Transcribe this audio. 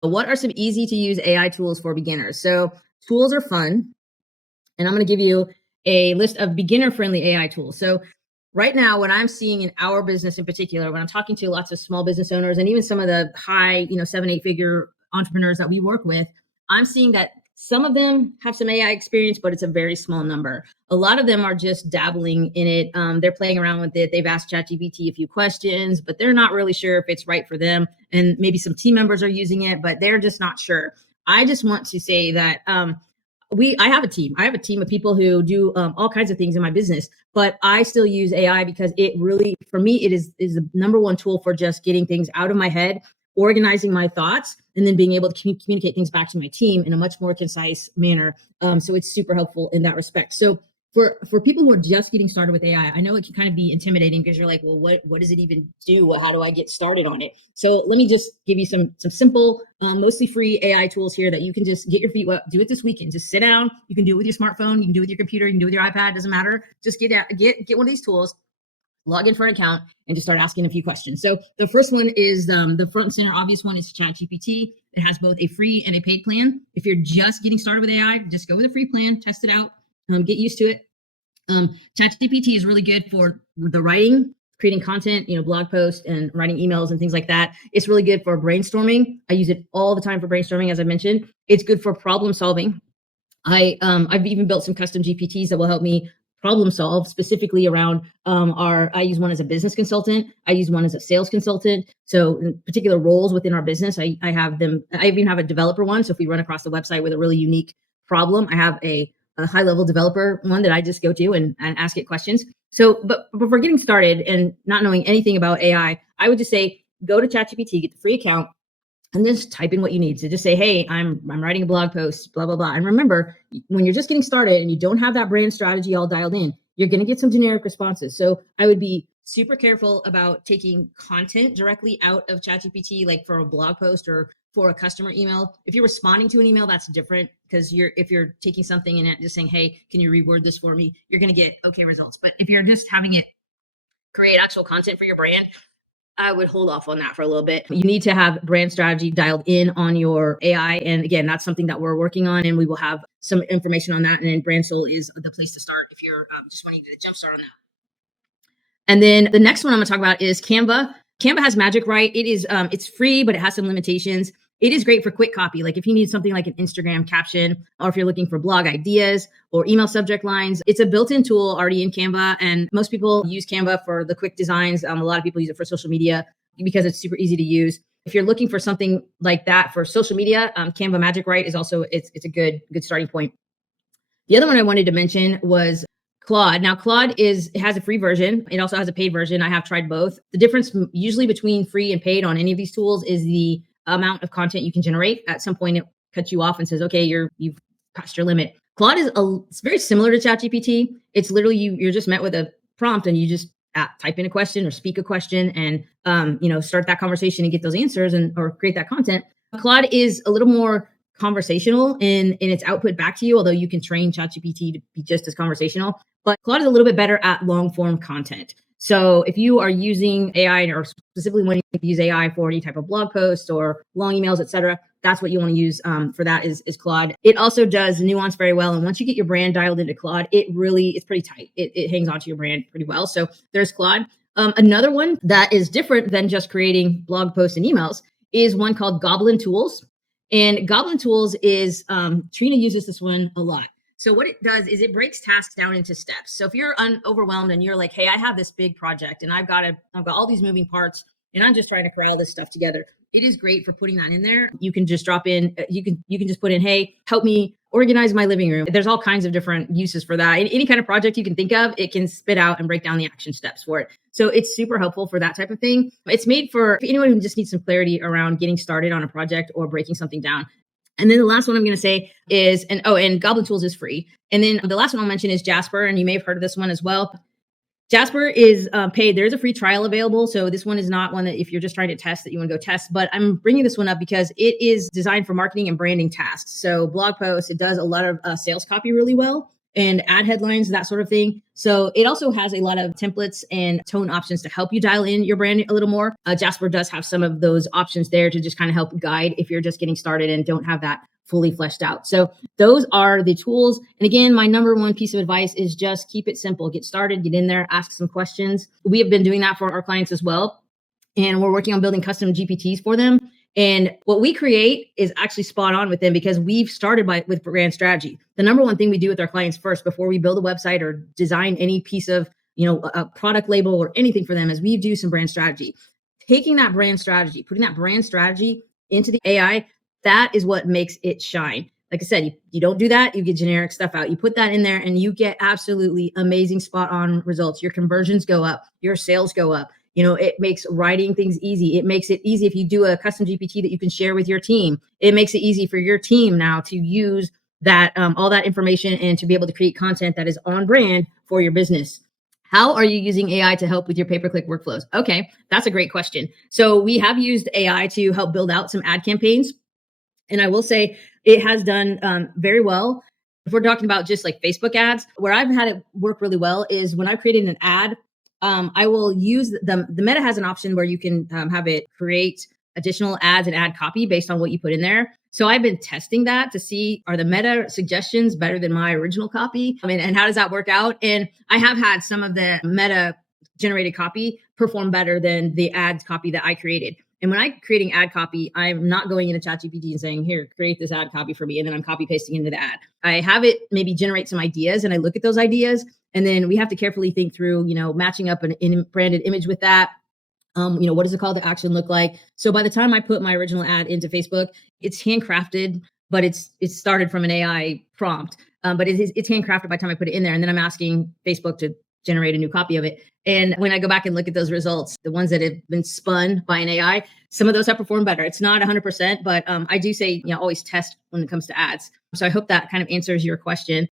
What are some easy to use AI tools for beginners? So tools are fun, and I'm going to give you a list of beginner friendly AI tools. So right now, what I'm seeing in our business in particular, when I'm talking to lots of small business owners and even some of the high, 7, 8 figure entrepreneurs that we work with, I'm seeing that some of them have some AI experience, but it's a very small number. A lot of them are just dabbling in it. They're playing around with it. They've asked ChatGPT a few questions, but they're not really sure if it's right for them. And maybe some team members are using it, but they're just not sure. I just want to say that I have a team. I have a team of people who do all kinds of things in my business, but I still use AI because it really, for me, it is the number one tool for just getting things out of my head, organizing my thoughts, and then being able to communicate things back to my team in a much more concise manner. So it's super helpful in that respect. So for people who are just getting started with AI, I know it can kind of be intimidating because you're like, well, what does it even do? How do I get started on it? So let me just give you some simple, mostly free AI tools here that you can just get your feet wet. Do it this weekend. Just sit down. You can do it with your smartphone. You can do it with your computer. You can do it with your iPad. Doesn't matter. Just get one of these tools, log in for an account, and just start asking a few questions. So the first one is the front and center obvious one is ChatGPT. It has both a free and a paid plan. If you're just getting started with AI, just go with a free plan, test it out, get used to it. ChatGPT is really good for the writing, creating content, blog posts and writing emails and things like that. It's really good for brainstorming. I use it all the time for brainstorming, as I mentioned. It's good for problem solving. I've even built some custom GPTs that will help me problem solve specifically around I use one as a business consultant. I use one as a sales consultant. So in particular roles within our business, I have them. I even have a developer one. So if we run across the website with a really unique problem, I have a high level developer one that I just go to and ask it questions. So, but for getting started and not knowing anything about AI, I would just say, go to ChatGPT, get the free account, and just type in what you need. So just say, hey, I'm writing a blog post, blah, blah, blah. And remember, when you're just getting started and you don't have that brand strategy all dialed in, you're going to get some generic responses. So I would be super careful about taking content directly out of ChatGPT, like for a blog post or for a customer email. If you're responding to an email, that's different because if you're taking something and just saying, hey, can you reword this for me? You're going to get okay results. But if you're just having it create actual content for your brand, I would hold off on that for a little bit. You need to have brand strategy dialed in on your AI. And again, that's something that we're working on, and we will have some information on that. And then Brand Soul is the place to start if you're just wanting to jumpstart on that. And then the next one I'm going to talk about is Canva. Canva has magic, right? It's free, but it has some limitations. It is great for quick copy. Like if you need something like an Instagram caption, or if you're looking for blog ideas or email subject lines, it's a built-in tool already in Canva. And most people use Canva for the quick designs. A lot of people use it for social media because it's super easy to use. If you're looking for something like that for social media, Canva Magic Write is also, it's a good starting point. The other one I wanted to mention was Claude. Now, Claude it has a free version. It also has a paid version. I have tried both. The difference usually between free and paid on any of these tools is the amount of content you can generate. At some point, it cuts you off and says, okay, you've passed your limit. Claude it's very similar to ChatGPT. It's literally you're just met with a prompt and you just type in a question or speak a question and start that conversation and get those answers or create that content. Claude is a little more conversational in its output back to you, although you can train ChatGPT to be just as conversational. But Claude is a little bit better at long form content. So if you are using AI or specifically wanting to use AI for any type of blog post or long emails, etc., that's what you want to use for that is Claude. It also does nuance very well. And once you get your brand dialed into Claude, it's pretty tight. It hangs onto your brand pretty well. So there's Claude. Another one that is different than just creating blog posts and emails is one called Goblin Tools. And Goblin Tools is, Trina uses this one a lot. So what it does is it breaks tasks down into steps. So if you're overwhelmed and you're like, hey, I have this big project and I've got all these moving parts and I'm just trying to corral this stuff together, it is great for putting that in there. You can just drop in, you can just put in, hey, help me organize my living room. There's all kinds of different uses for that. Any kind of project you can think of, it can spit out and break down the action steps for it. So it's super helpful for that type of thing. It's made for anyone who just needs some clarity around getting started on a project or breaking something down. And then the last one I'm going to say is, and Goblin Tools is free. And then the last one I'll mention is Jasper. And you may have heard of this one as well. Jasper is paid. There's a free trial available. So this one is not one that if you're just trying to test that you want to go test, but I'm bringing this one up because it is designed for marketing and branding tasks. So blog posts, it does a lot of sales copy really well. and ad headlines, that sort of thing. So it also has a lot of templates and tone options to help you dial in your brand a little more. Jasper does have some of those options there to just kind of help guide if you're just getting started and don't have that fully fleshed out. So those are the tools. And again, my number one piece of advice is just keep it simple. Get started, get in there, ask some questions. We have been doing that for our clients as well. And we're working on building custom GPTs for them. And what we create is actually spot on with them because we've started with brand strategy. The number one thing we do with our clients first before we build a website or design any piece of, a product label or anything for them is we do some brand strategy. Taking that brand strategy, putting that brand strategy into the AI, that is what makes it shine. Like I said, you don't do that, you get generic stuff out. You put that in there and you get absolutely amazing spot on results. Your conversions go up, your sales go up. It makes writing things easy. It makes it easy if you do a custom GPT that you can share with your team. It makes it easy for your team now to use that all that information and to be able to create content that is on brand for your business. How are you using AI to help with your pay-per-click workflows? Okay, that's a great question. So we have used AI to help build out some ad campaigns. And I will say it has done very well. If we're talking about just like Facebook ads, where I've had it work really well is when I created an ad, I will use the Meta has an option where you can have it create additional ads and ad copy based on what you put in there. So I've been testing that to see, are the Meta suggestions better than my original copy? And how does that work out? And I have had some of the Meta generated copy perform better than the ads copy that I created. And when I'm creating ad copy, I'm not going into ChatGPT and saying, here, create this ad copy for me. And then I'm copy pasting into the ad. I have it maybe generate some ideas and I look at those ideas. And then we have to carefully think through, matching up an branded image with that. What does the call to action look like? So by the time I put my original ad into Facebook, it's handcrafted, but it's started from an AI prompt. But it's handcrafted by the time I put it in there. And then I'm asking Facebook to generate a new copy of it. And when I go back and look at those results, the ones that have been spun by an AI, some of those have performed better. It's not 100%, but I do say, always test when it comes to ads. So I hope that kind of answers your question.